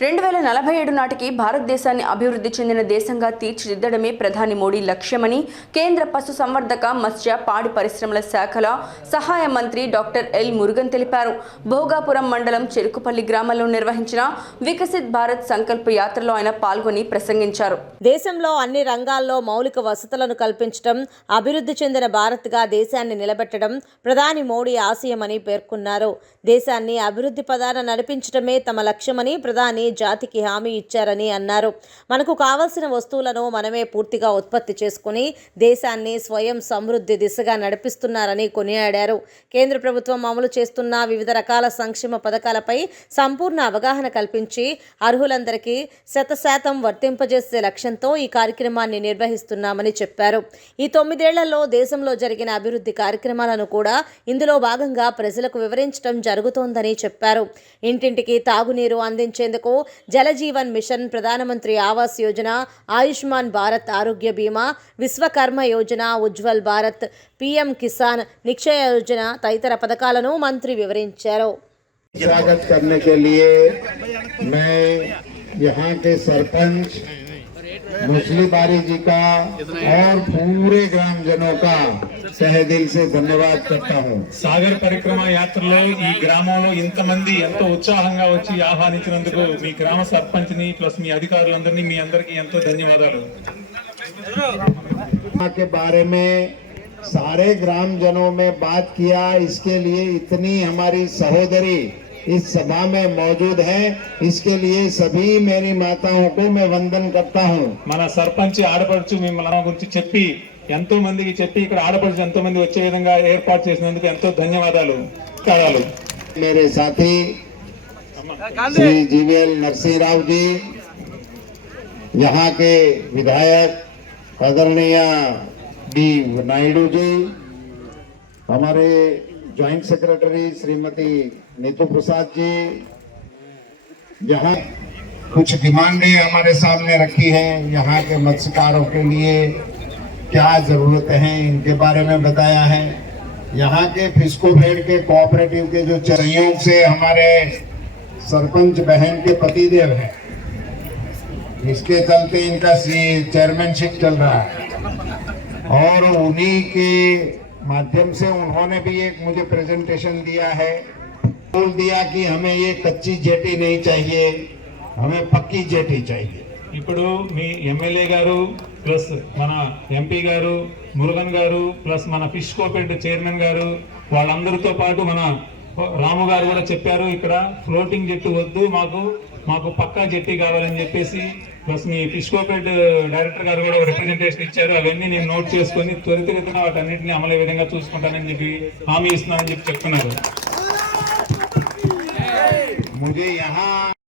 2047 నాటికి భారతదేశాన్ని అభివృద్ధి చెందిన దేశంగా తీర్చిదిద్దడమే ప్రధాని మోడీ లక్ష్యమని కేంద్ర పశుసంవర్ధక మత్స్య పాడి పరిశ్రమల శాఖల సహాయ మంత్రి డాక్టర్ ఎల్ మురుగన్ తెలిపారు. భోగాపురం మండలం చెరుకుపల్లి గ్రామంలో నిర్వహించిన వికసిత్ భారత్ సంకల్ప యాత్రలో ఆయన పాల్గొని ప్రసంగించారు. దేశంలో అన్ని రంగాల్లో మౌలిక వసతులను కల్పించడం, అభివృద్ధి చెందిన భారత్గా దేశాన్ని నిలబెట్టడం ప్రధాని మోడీ ఆశయమని పేర్కొన్నారు. దేశాన్ని అభివృద్ధి పదాన నడిపించడమే తమ లక్ష్యమని ప్రధాని జాతికి హామీ ఇచ్చారని అన్నారు. మనకు కావాల్సిన వస్తువులను మనమే పూర్తిగా ఉత్పత్తి చేసుకుని దేశాన్ని స్వయం సమృద్ధి దిశగా నడిపిస్తున్నారని కొనియాడారు. కేంద్ర ప్రభుత్వం అమలు చేస్తున్న వివిధ రకాల సంక్షేమ పథకాలపై సంపూర్ణ అవగాహన కల్పించి అర్హులందరికీ 100% వర్తింపజేసే లక్ష్యంతో ఈ కార్యక్రమాన్ని నిర్వహిస్తున్నామని చెప్పారు. ఈ 9 ఏళ్లలో దేశంలో జరిగిన అభివృద్ధి కార్యక్రమాలను కూడా ఇందులో భాగంగా ప్రజలకు వివరించడం జరుగుతోందని చెప్పారు. ఇంటింటికి తాగునీరు అందించేందుకు జలజీవన్ మిషన్, ప్రధానమంత్రి ఆవాస్ యోజన, ఆయుష్మాన్ భారత్ ఆరోగ్య బీమా, విశ్వకర్మ యోజన, ఉజ్వల్ భారత్, పీఎం కిసాన్ నిక్షయ యోజన తదితర పథకాలను మంత్రి వివరించారు. स्वागत करने के लिए मैं यहाँ के सरपंच मुसली बारी जी का और पूरे ग्रामजनों का तहे दिल से धन्यवाद करता हूँ. సాగర్ పరిక్రమ యాత్రలో ఈ గ్రామంలో ఇంతమంది ఎంతో ఉత్సాహంగా వచ్చి ఆహ్వానించినందుకు మీ గ్రామ సర్పంచ్ ని ప్లస్ మీ అధికారులందరినీ మీ అందరికీ ఎంతో ధన్యవాదాలు. के बारे में सारे ग्रामजनों में बात किया, इसके लिए इतनी हमारी सहोदरी इस सभा में मौजूद है, इसके लिए सभी मेरी माताओं को मैं वंदन करता हूँ. మన సర్పంచ్ ఆడపడుచు మిమ్మల్ని గురించి చెప్పి ఎంతో మందికి చెప్పి ఇక్కడ ఆడపడుచు ఎంతో మంది వచ్చే విధంగా ఏర్పాటు చేసినందుకు ఎంతో ధన్యవాదాలు. मेरे साथी श्री जीवीएल नरसिंह राव जी, यहाँ के विधायक आदरणीय डी नायडू जी, हमारे ज्वाइंट सेक्रेटरी श्रीमती नीतू प्रसाद जी, यहाँ कुछ डिमांडें हमारे सामने रखी हैं. यहाँ के मत्स्यकारों के लिए क्या जरूरतें हैं इनके बारे में बताया है. यहाँ के फिस्को भेड़ के कोऑपरेटिव के जो सहयोग से हमारे सरपंच बहन के पतिदेव हैं, इसके चलते इनका चेयरमैनशिप चल रहा है और उन्हीं के माध्यम से उन्होंने भी एक मुझे प्रेजेंटेशन दिया है. बोल दिया कि हमें ये कच्ची जेटी नहीं चाहिए, हमें पक्की जेटी चाहिए. ఇప్పుడు మీ ఎమ్మెల్యే గారు ప్లస్ మన ఎంపీ గారు మురుగన్ గారు ప్లస్ మన ఫిష్ కోఆపరేటివ్ చైర్మన్ గారు వాళ్ళందరితో పాటు మన రాము గారు కూడా చెప్పారు, ఇక్కడ ఫ్లోటింగ్ జెట్టు వద్దు, మాకు పక్కా జెట్టి కావాలని చెప్పేసి ప్లస్ మీ ఫిష్ కోఆపరేటివ్ డైరెక్టర్ గారు కూడా రిప్రజెంటేషన్ ఇచ్చారు. అవన్నీ నేను నోట్ చేసుకొని త్వరితగతిన వాటన్నిటిని అమలే విధంగా చూసుకుంటానని చెప్పి హామీ ఇస్తున్నానని చెప్పి చెప్తున్నారు. मुझे यहाँ